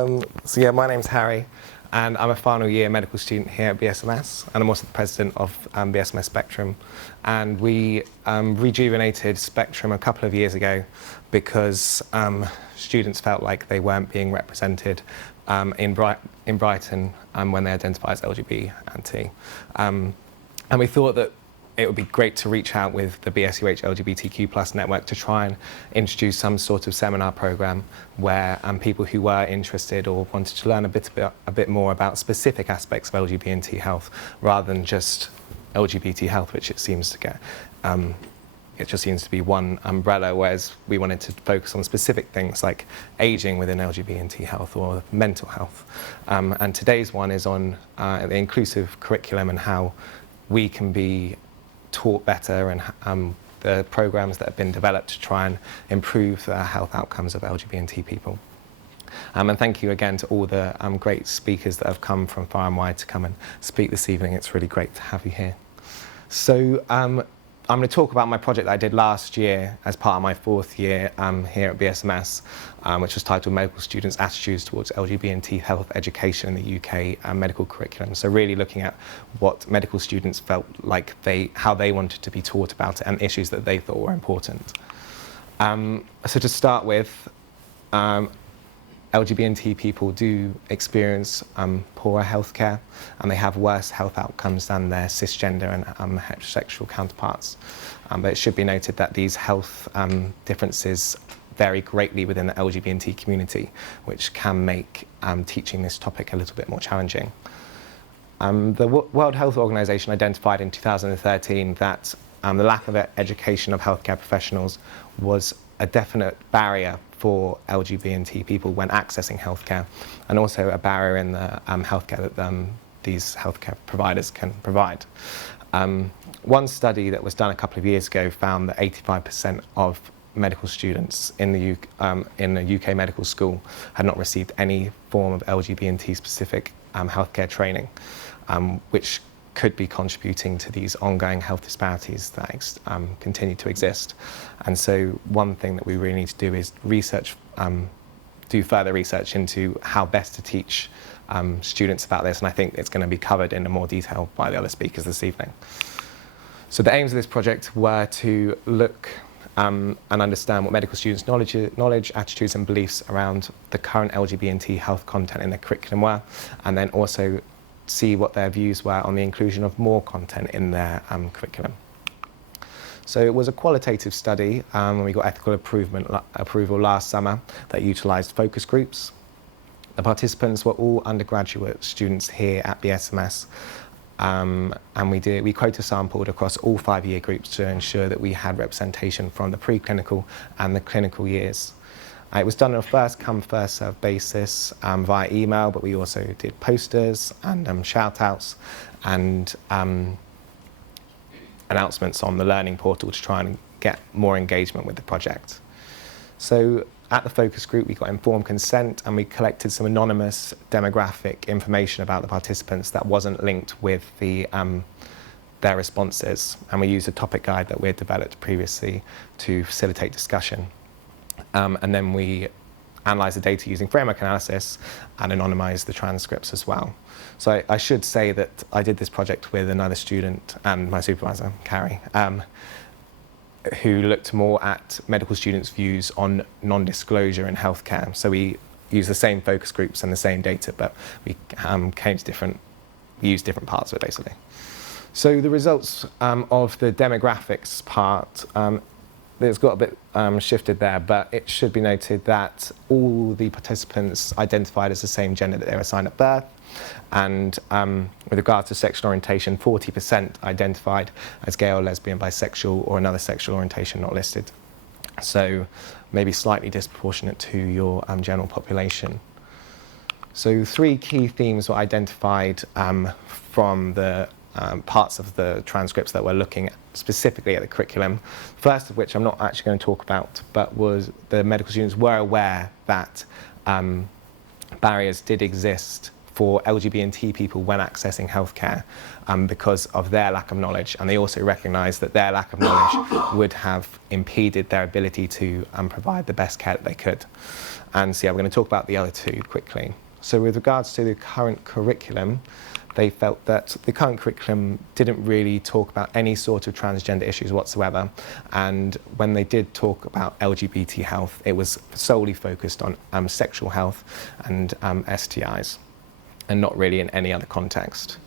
So yeah, my name's Harry, and I'm a final year medical student here at BSMS, and I'm also the president of BSMS Spectrum. And we rejuvenated Spectrum a couple of years ago because students felt like they weren't being represented in Brighton when they identify as LGB&T. And we thought that it would be great to reach out with the BSUH LGBTQ+ network to try and introduce some sort of seminar program where people who were interested or wanted to learn a bit more about specific aspects of LGBT&T health rather than just LGBT health, which it seems to get. It just seems to be one umbrella, whereas we wanted to focus on specific things like aging within LGBT&T health or mental health. And today's one is on the inclusive curriculum and how we can be taught better and the programs that have been developed to try and improve the health outcomes of LGBT people. And thank you again to all the great speakers that have come from far and wide to come and speak this evening. It's really great to have you here. So I'm going to talk about my project that I did last year as part of my fourth year here at BSMS, which was titled Medical Students' Attitudes Towards LGBT&T Health Education in the UK Medical Curriculum. So really looking at what medical students felt like how they wanted to be taught about it and issues that they thought were important. So to start with, LGBT people do experience poorer healthcare, and they have worse health outcomes than their cisgender and heterosexual counterparts. But it should be noted that these health differences vary greatly within the LGBT community, which can make teaching this topic a little bit more challenging. The World Health Organization identified in 2013 that the lack of education of healthcare professionals was a definite barrier for LGBT people when accessing healthcare, and also a barrier in the healthcare that these healthcare providers can provide. One study that was done a couple of years ago found that 85% of medical students in the UK medical school had not received any form of LGBT specific healthcare training, which could be contributing to these ongoing health disparities that continue to exist. And so one thing that we really need to do is do further research into how best to teach students about this, and I think it's going to be covered in more detail by the other speakers this evening. So the aims of this project were to look and understand what medical students' knowledge, attitudes and beliefs around the current LGBT&T health content in their curriculum were, and then also see what their views were on the inclusion of more content in their curriculum. So it was a qualitative study, and we got ethical approval last summer that utilised focus groups. The participants were all undergraduate students here at BSMS, and we quota sampled across all 5-year groups to ensure that we had representation from the preclinical and the clinical years. It was done on a first-come, first-served basis via email, but we also did posters and shout-outs and announcements on the learning portal to try and get more engagement with the project. So at the focus group, we got informed consent, and we collected some anonymous demographic information about the participants that wasn't linked with their responses. And we used a topic guide that we had developed previously to facilitate discussion. And then we analysed the data using framework analysis and anonymised the transcripts as well. So I should say that I did this project with another student and my supervisor, Carrie, who looked more at medical students' views on non-disclosure in healthcare. So we used the same focus groups and the same data, but we used different parts of it, basically. So the results of the demographics part, it's got a bit shifted there, but it should be noted that all the participants identified as the same gender that they were assigned at birth, and with regards to sexual orientation, 40% identified as gay or lesbian, bisexual, or another sexual orientation not listed. So maybe slightly disproportionate to your general population. So 3 key themes were identified from the parts of the transcripts that we're looking at specifically at the curriculum. First of which I'm not actually going to talk about, but was the medical students were aware that barriers did exist for LGBT people when accessing healthcare because of their lack of knowledge, and they also recognise that their lack of knowledge would have impeded their ability to provide the best care that they could. And so yeah, we're going to talk about the other two quickly. So with regards to the current curriculum, they felt that the current curriculum didn't really talk about any sort of transgender issues whatsoever, and when they did talk about LGBT health, it was solely focused on sexual health and STIs, and not really in any other context.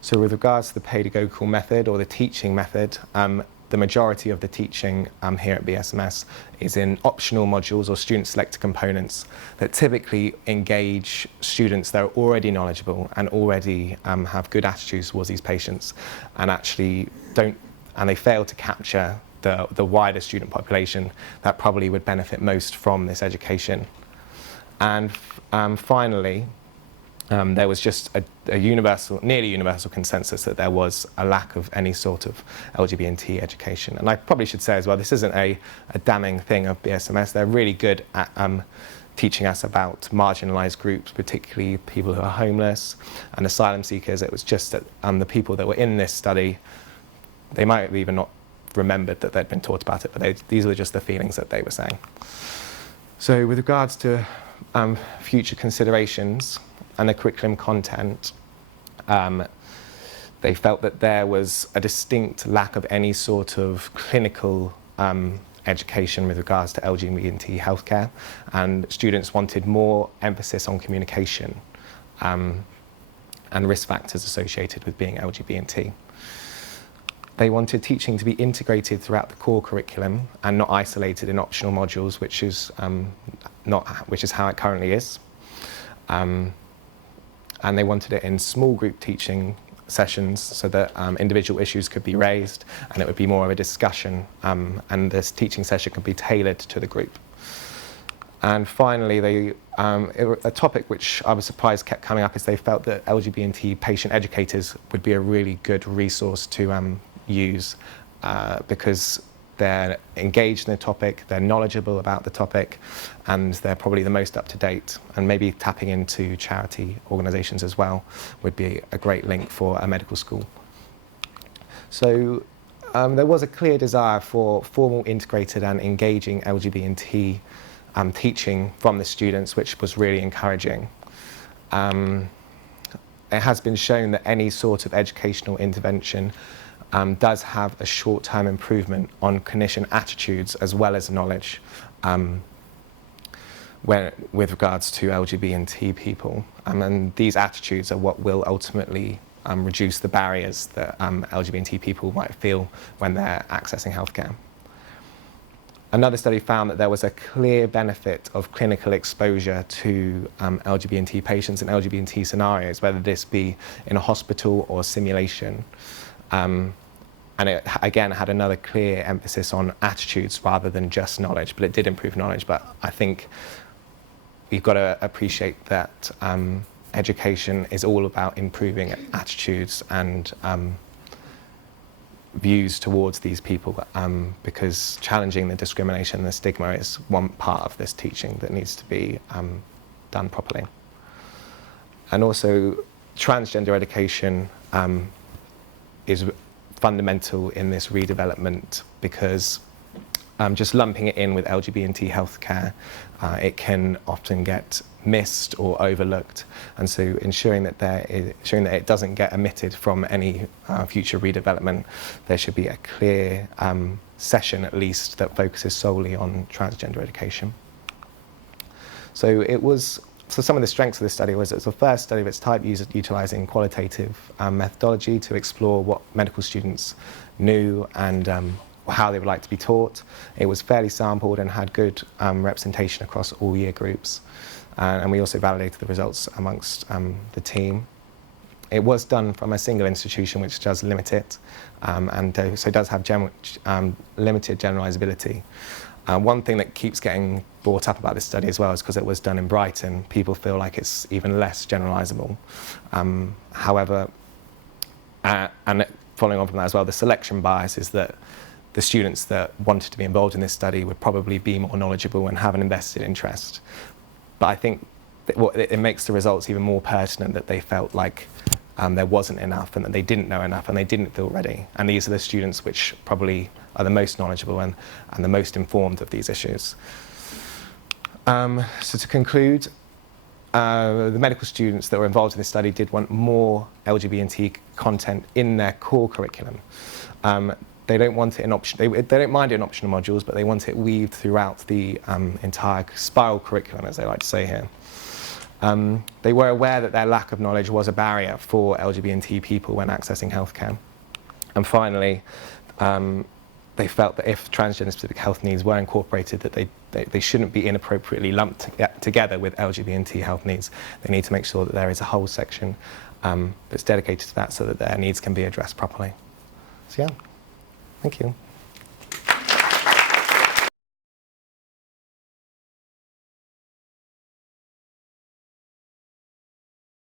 So with regards to the pedagogical method or the teaching method, the majority of the teaching here at BSMS is in optional modules or student-selected components that typically engage students that are already knowledgeable and already have good attitudes towards these patients, and actually they fail to capture the wider student population that probably would benefit most from this education. And finally, there was just a nearly universal consensus that there was a lack of any sort of LGBT education. And I probably should say as well, this isn't a damning thing of BSMS. They're really good at teaching us about marginalised groups, particularly people who are homeless and asylum seekers. It was just that the people that were in this study, they might have even not remembered that they'd been taught about it, but these were just the feelings that they were saying. So with regards to future considerations and the curriculum content, they felt that there was a distinct lack of any sort of clinical education with regards to LGBT&T healthcare, and students wanted more emphasis on communication and risk factors associated with being LGBT&T. They wanted teaching to be integrated throughout the core curriculum and not isolated in optional modules, which is how it currently is. And they wanted it in small group teaching sessions so that individual issues could be raised and it would be more of a discussion, and this teaching session could be tailored to the group. And finally, a topic which I was surprised kept coming up is they felt that LGBT patient educators would be a really good resource to use because they're engaged in the topic, they're knowledgeable about the topic, and they're probably the most up-to-date, and maybe tapping into charity organisations as well would be a great link for a medical school. So there was a clear desire for formal, integrated and engaging LGBT teaching from the students, which was really encouraging. It has been shown that any sort of educational intervention does have a short-term improvement on clinician attitudes as well as knowledge with regards to LGBT people. And these attitudes are what will ultimately reduce the barriers that LGBT people might feel when they're accessing healthcare. Another study found that there was a clear benefit of clinical exposure to LGBT patients in LGBT scenarios, whether this be in a hospital or simulation. And it, again, had another clear emphasis on attitudes rather than just knowledge, but it did improve knowledge. But I think we've got to appreciate that education is all about improving attitudes and views towards these people, because challenging the discrimination and the stigma is one part of this teaching that needs to be done properly. And also, transgender education is fundamental in this redevelopment because just lumping it in with LGBT healthcare, it can often get missed or overlooked, and so ensuring that it doesn't get omitted from any future redevelopment, there should be a clear session at least that focuses solely on transgender education. So some of the strengths of this study was it was the first study of its type utilising qualitative methodology to explore what medical students knew and how they would like to be taught. It was fairly sampled and had good representation across all year groups. And we also validated the results amongst the team. It was done from a single institution, which does limit it, so it does have limited generalisability. One thing that keeps getting brought up about this study as well is because it was done in Brighton, people feel like it's even less generalisable. However, and following on from that as well, the selection bias is that the students that wanted to be involved in this study would probably be more knowledgeable and have an invested interest. But I think it makes the results even more pertinent that they felt like there wasn't enough and that they didn't know enough and they didn't feel ready. And these are the students which probably are the most knowledgeable and the most informed of these issues. So to conclude, the medical students that were involved in this study did want more LGBT content in their core curriculum. They don't want it in they don't mind it in optional modules, but they want it weaved throughout the entire spiral curriculum, as they like to say here. They were aware that their lack of knowledge was a barrier for LGBT people when accessing healthcare. And finally, they felt that if transgender-specific health needs were incorporated, that they shouldn't be inappropriately lumped together with LGBT health needs. They need to make sure that there is a whole section that's dedicated to that so that their needs can be addressed properly. So yeah, thank you.